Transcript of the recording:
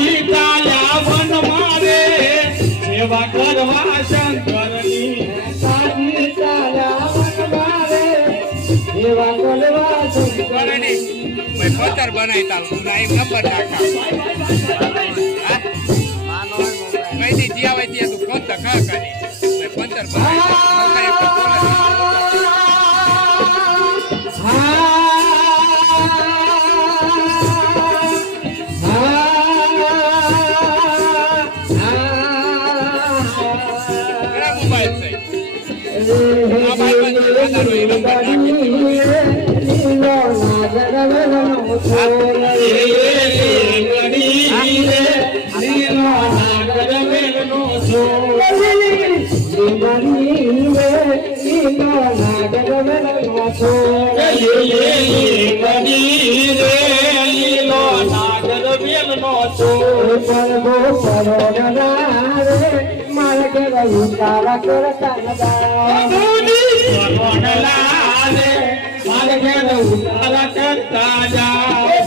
ચાલ્યા વન મારે સેવા કરવા શંકરની કાજી ચાલ્યા વન મારે સેવા કરવા શંકરની મેં પથ્થર બનાવી તાલ લાઈવ નંબર નાખા કઈ દી જ્યાં હોય ત્યાં તું ફોન તો ખા કરી મેં પથ્થર કરતા જા